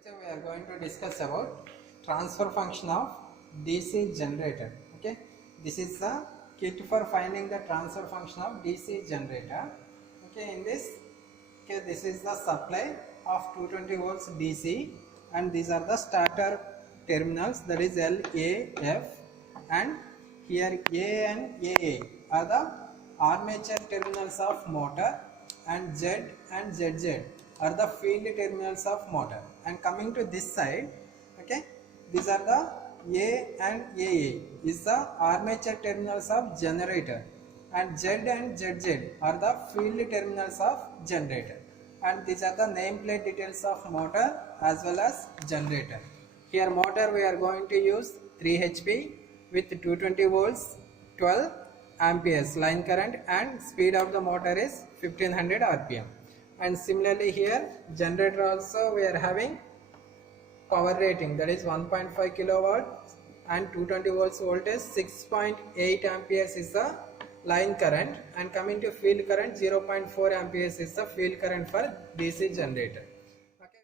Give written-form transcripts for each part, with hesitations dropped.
lecture we are going to discuss about transfer function of DC generator. Okay, this is the kit for finding the transfer function of DC generator. Okay, in this, this is the supply of 220 volts DC, and these are the starter terminals, that is L, A, F, and here A and AA are the armature terminals of motor, and Z and ZZ are the field terminals of motor. And coming to this side, okay, these are the A and AA is the armature terminals of generator, and Z and ZZ are the field terminals of generator, and these are the nameplate details of motor as well as generator. Here motor we are going to use 3 HP with 220 volts, 12 amperes line current, and speed of the motor is 1500 rpm. And similarly here generator also we are having power rating, that is 1.5 kilowatt and 220 volts voltage, 6.8 amperes is the line current, and coming to field current 0.4 amperes is the field current for DC generator. Okay.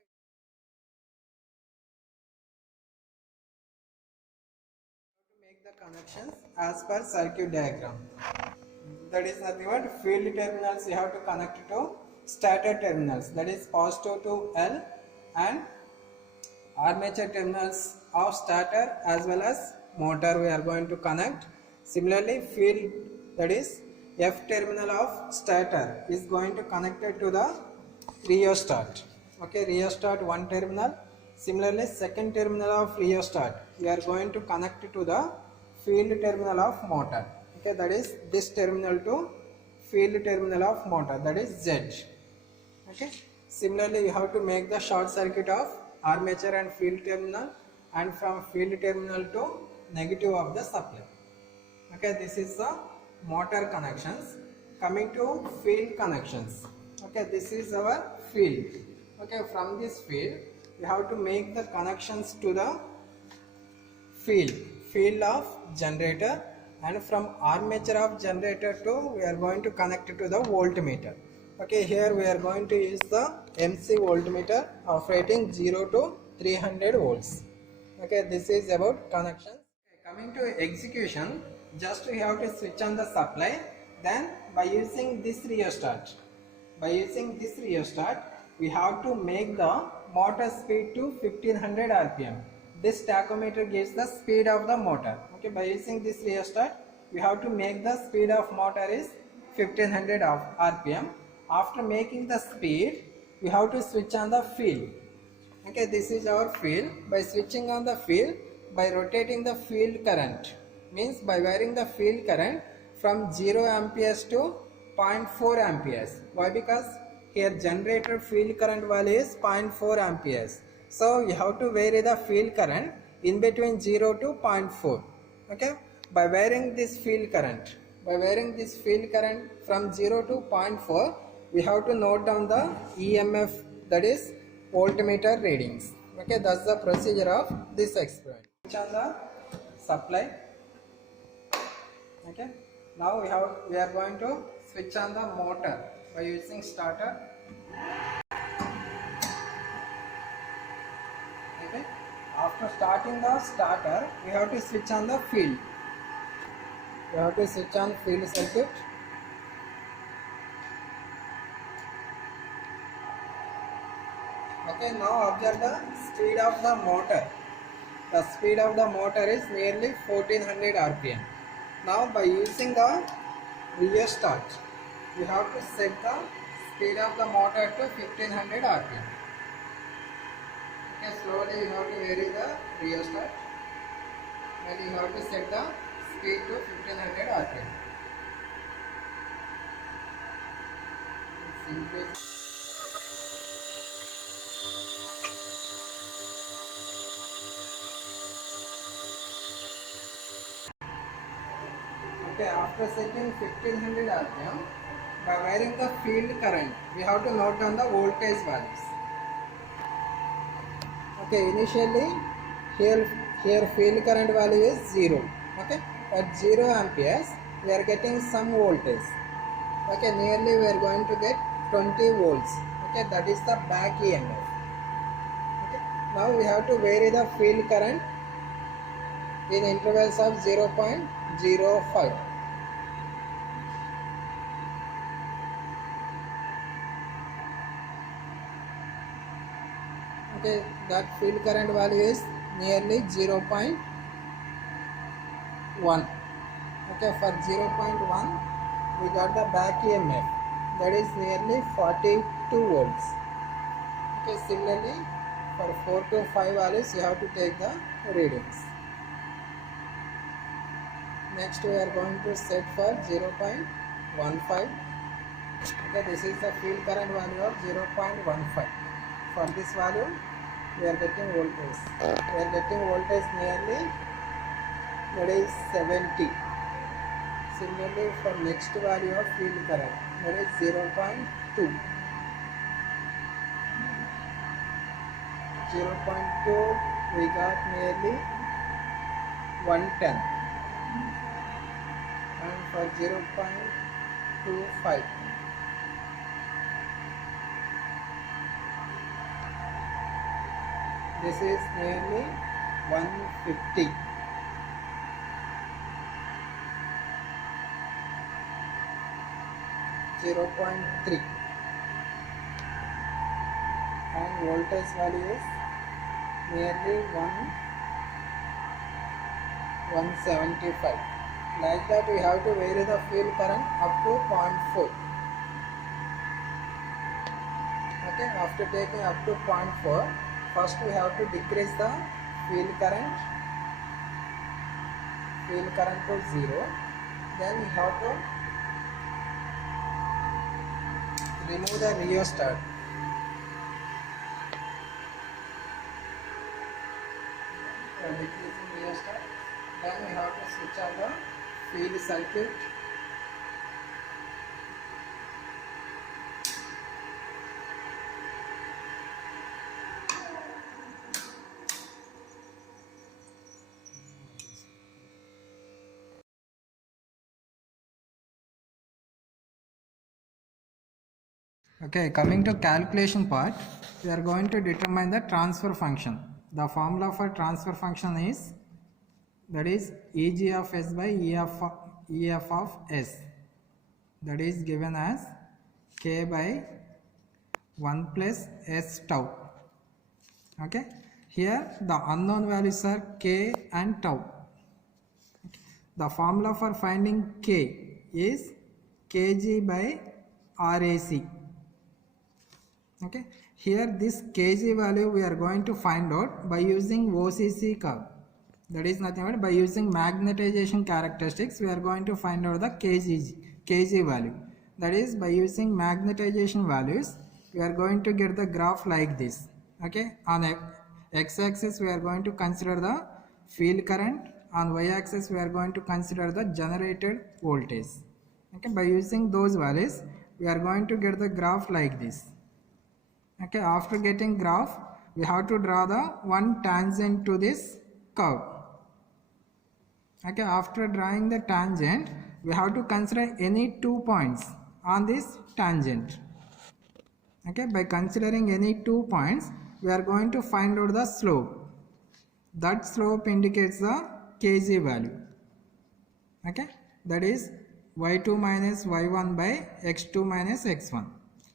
To make the connections as per circuit diagram, that is nothing but field terminals you have to connect to starter terminals, that is positive to L, and armature terminals of starter as well as motor we are going to connect. Similarly field, that is F terminal of starter is going to connect it to the rheostat. Okay, rheostat one terminal. Similarly second terminal of rheostat we are going to connect it to the field terminal of motor. Okay, that is this terminal to field terminal of motor, that is Z. Okay, similarly you have to make the short circuit of armature and field terminal, and from field terminal to negative of the supply. Okay, this is the motor connections. Coming to field connections. Okay, this is our field. Okay, from this field you have to make the connections to the field of generator, and from armature of generator to we are going to connect it to the voltmeter. Okay, here we are going to use the MC voltmeter of rating 0 to 300 volts. Okay, this is about connections. Okay, coming to execution, just we have to switch on the supply, then by using this rheostat, we have to make the motor speed to 1500 rpm. This tachometer gives the speed of the motor. Okay, by using this rheostat we have to make the speed of motor is 1500 rpm. After making the speed we have to switch on the field. Okay, this is our field. By switching on the field, by rotating the field current, means by varying the field current from 0 amperes to 0.4 amperes. Why? Because here generator field current value is 0.4 amperes. So you have to vary the field current in between 0 to 0.4. Okay, by varying this field current, from 0 to 0.4, we have to note down the EMF, that is voltmeter readings. Okay, that's the procedure of this experiment. Switch on the supply. Okay, now we are going to switch on the motor by using starter. Okay, after starting the starter we have to switch on the field. We have to switch on field circuit. Okay, now observe the speed of the motor. The speed of the motor is nearly 1400 rpm. Now by using the rheostat, we have to set the speed of the motor to 1500 rpm. Okay, slowly you have to vary the rheostat, and you have to set the speed to 1500 rpm. Okay, after setting 1500 rpm, by varying the field current, we have to note down the voltage values. Okay, initially here field current value is 0. Okay, at 0 amperes we are getting some voltage. Okay, nearly we are going to get 20 volts. Okay, that is the back EMF. Okay, Now we have to vary the field current in intervals of 0.05. Okay, that field current value is nearly 0.1. Okay, for 0.1 we got the back EMF, that is nearly 42 volts. Okay, similarly for 4 to 5 values you have to take the readings. Next we are going to set for 0.15. Okay, this is the field current value of 0.15. For this value we are getting voltage. We are getting voltage nearly, that is 70. Similarly for next value of field current, that is 0.2. 0.2 we got nearly 110, and for 0.25 this is nearly 150. 0.3, and voltage value is nearly 175. Like that we have to vary the field current up to 0.4. Okay, after taking up to 0.4, first we have to decrease the field current to 0. Then we have to remove the rheostat. Decreasing rheostat. Then we have to switch on the field circuit. Okay, coming to calculation part, we are going to determine the transfer function. The formula for transfer function is, that is Eg of S by EF of S, that is given as K by 1 plus S tau. Okay, here the unknown values are K and tau. The formula for finding K is Kg by RAC. Okay, here this Kg value we are going to find out by using OCC curve. That is nothing but by using magnetization characteristics we are going to find out the Kg value. That is, by using magnetization values we are going to get the graph like this. Okay, on x-axis we are going to consider the field current, on y-axis we are going to consider the generated voltage. Okay, by using those values we are going to get the graph like this. Okay, after getting graph we have to draw the one tangent to this curve. Okay, after drawing the tangent we have to consider any 2 points on this tangent. Okay, by considering any 2 points we are going to find out the slope. That slope indicates the Kg value. Okay, that is y2 minus y1 by x2 minus x1.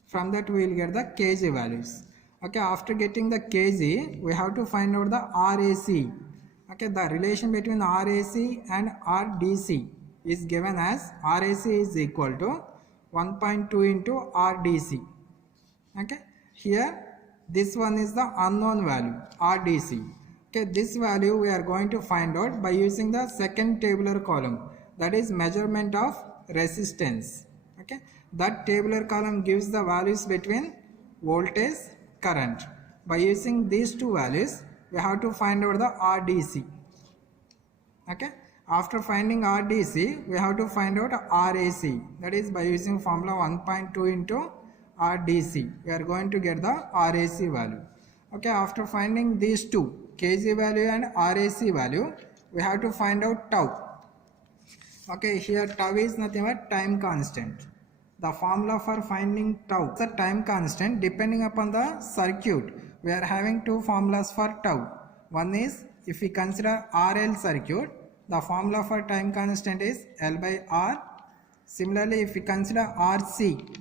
From that we will get the Kg values. Okay, after getting the Kg we have to find out the RAC. Okay, the relation between RAC and RDC is given as RAC is equal to 1.2 into RDC. Okay, here this one is the unknown value RDC. Okay, this value we are going to find out by using the second tabular column, that is measurement of resistance. Okay, that tabular column gives the values between voltage, current. By using these two values we have to find out the RDC. Okay, after finding RDC we have to find out RAC, that is by using formula 1.2 into RDC we are going to get the RAC value. Okay, after finding these two, Kg value and RAC value, we have to find out tau. Okay, here tau is nothing but time constant. The formula for finding tau, the time constant depending upon the circuit we are having two formulas for tau. One is, if we consider RL circuit, the formula for time constant is L by R. Similarly, if we consider RC,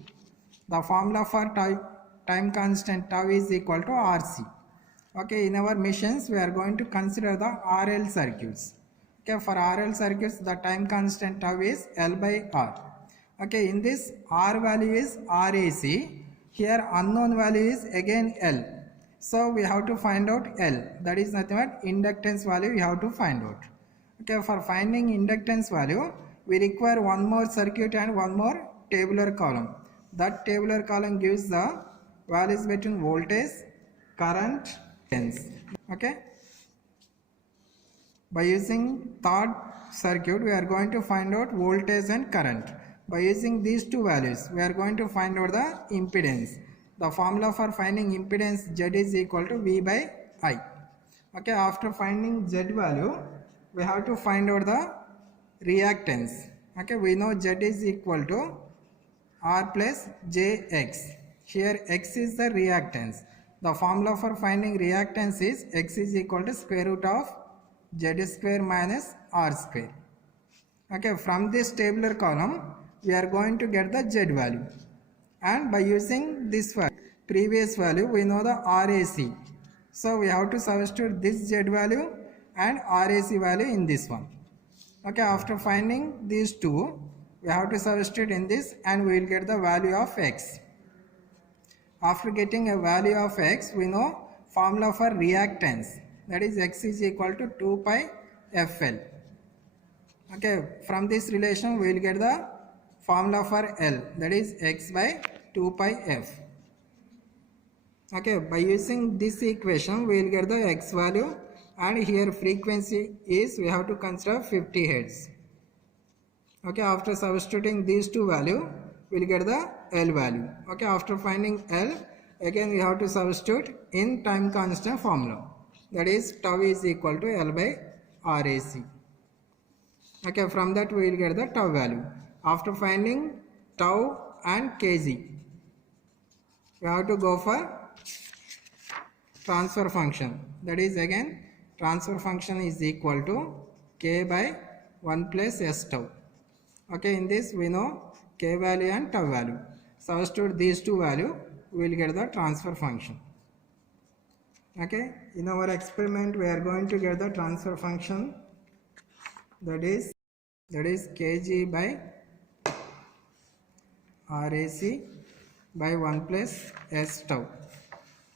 the formula for time constant tau is equal to RC. Okay, in our missions we are going to consider the RL circuits. Okay, for RL circuits the time constant tau is L by R. Okay, in this R value is RAC, here unknown value is again L. So we have to find out L, that is nothing but inductance value we have to find out. Okay, for finding inductance value we require one more circuit and one more tabular column. That tabular column gives the values between voltage, current, okay. By using third circuit we are going to find out voltage and current. By using these two values we are going to find out the impedance. The formula for finding impedance Z is equal to V by I. Okay, after finding Z value we have to find out the reactance. Okay, we know Z is equal to R plus JX. Here X is the reactance. The formula for finding reactance is X is equal to square root of Z square minus R square. Okay, from this tabular column we are going to get the Z value, and by using this value, previous value, we know the RAC. So we have to substitute this Z value and RAC value in this one. Okay, after finding these two we have to substitute in this and we will get the value of X. After getting a value of X, we know formula for reactance, that is X is equal to 2 pi FL. Okay, from this relation we will get the formula for L, that is X by 2 pi F. Okay, by using this equation we will get the X value, and here frequency is we have to consider 50 Hz. Okay, after substituting these two value we will get the L value. Okay, after finding L, again we have to substitute in time constant formula, that is tau is equal to L by RAC. Okay, from that we will get the tau value. After finding tau and kg, we have to go for transfer function, that is again transfer function is equal to k by 1 plus s tau. Okay, in this we know k value and tau value. Substitute these two value, we will get the transfer function. Okay, in our experiment we are going to get the transfer function, that is kg by RAC by 1 plus s tau.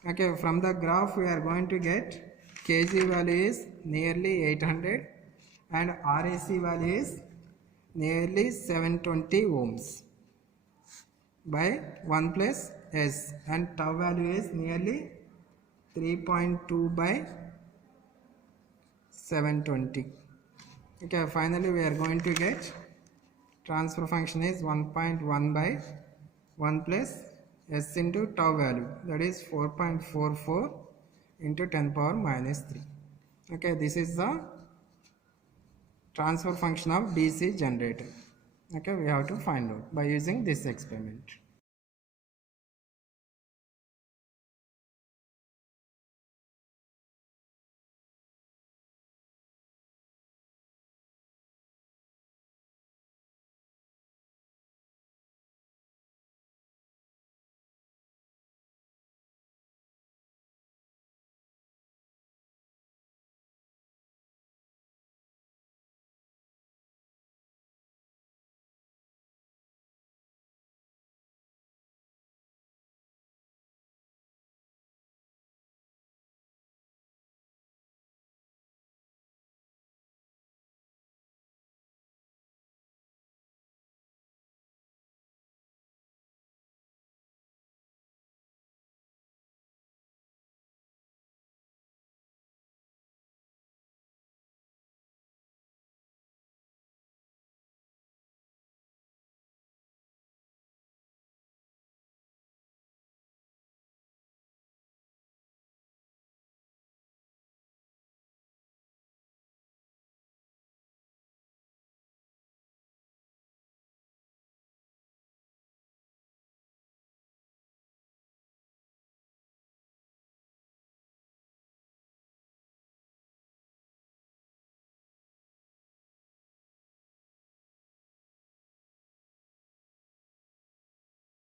Okay, from the graph we are going to get kg value is nearly 800 and RAC value is nearly 720 ohms by 1 plus s, and tau value is nearly 3.2 by 720. Okay, finally we are going to get transfer function is 1.1 by 1 plus s into tau value, that is 4.44 into 10 power minus 3. Okay, this is the transfer function of DC generator. Okay, we have to find out by using this experiment.